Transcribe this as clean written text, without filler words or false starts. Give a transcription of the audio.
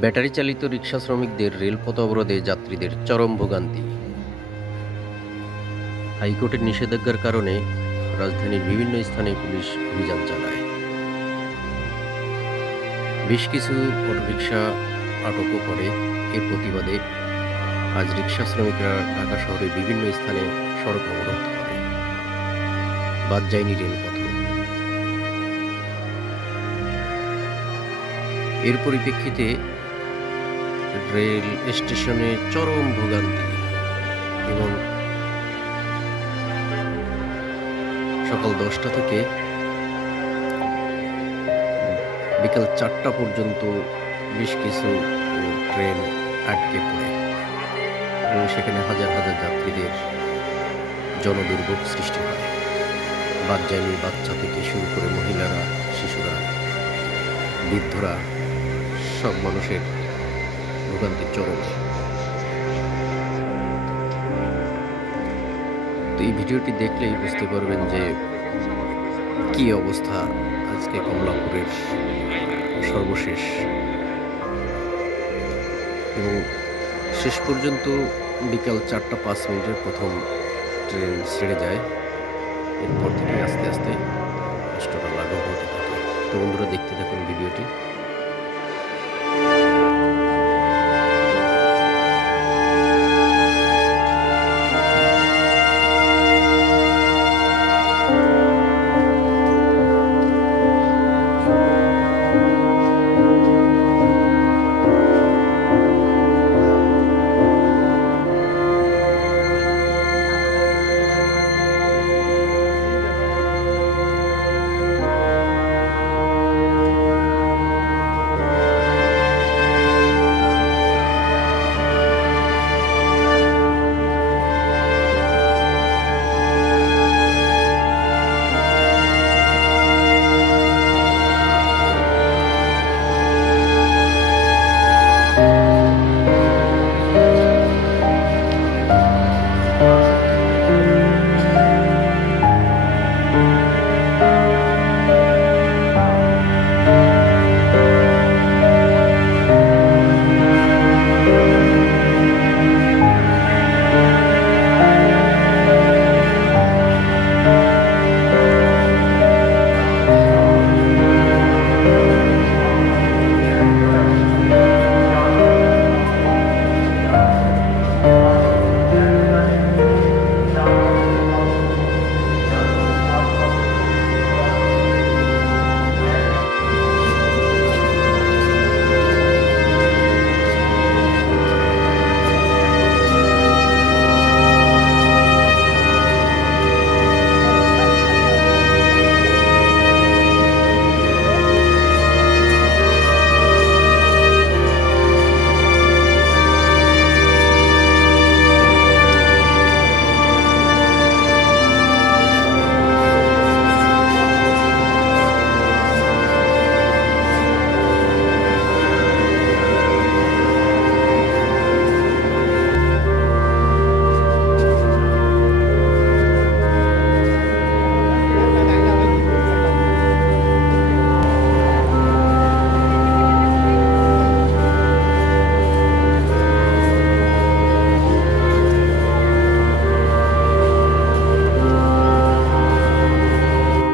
Battery চালিত রিকশা শ্রমিকদের রেলপথ অবরোধে যাত্রীদের চরম ভোগান্তি। হাইকোর্টের নিষেধাজ্ঞার কারণে রাজধানীর বিভিন্ন স্থানে পুলিশ অভিযান চালায়। বেশ কিছু অটোরিকশা আটকও করে। এর প্রতিবাদে আজ রিকশা শ্রমিকরা ঢাকা শহরের বিভিন্ন স্থানে সড়ক অবরোধ করে। বাদ যায়নি রেলপথ। এর পরিপ্রেক্ষিতে রেল স্টেশনে চরম ভোগান্তি এবং সকাল 10টা থেকে বিকাল 4টা পর্যন্ত বেশ কিছু ট্রেন আটকে পড়ে এবং সেখানে হাজার হাজার যাত্রীদের জনদুর্ভোগ সৃষ্টি হয়। বাদ যায়নি বাচ্চা থেকে শুরু করে মহিলারা, শিশুরা, বৃদ্ধরা, সব মানুষের ভোগান্তির চরমে। তো এই ভিডিওটি দেখলেই বুঝতে পারবেন যে কি অবস্থা আজকে কমলাপুরের সর্বশেষ। এবং শেষ পর্যন্ত বিকাল 4টা 5 মিনিটের প্রথম ট্রেন ছেড়ে যায়। এরপর থেকে আস্তে আস্তে কষ্টটা লাঘব হতে থাকে। তো বন্ধুরা, দেখতে থাকুন ভিডিওটি।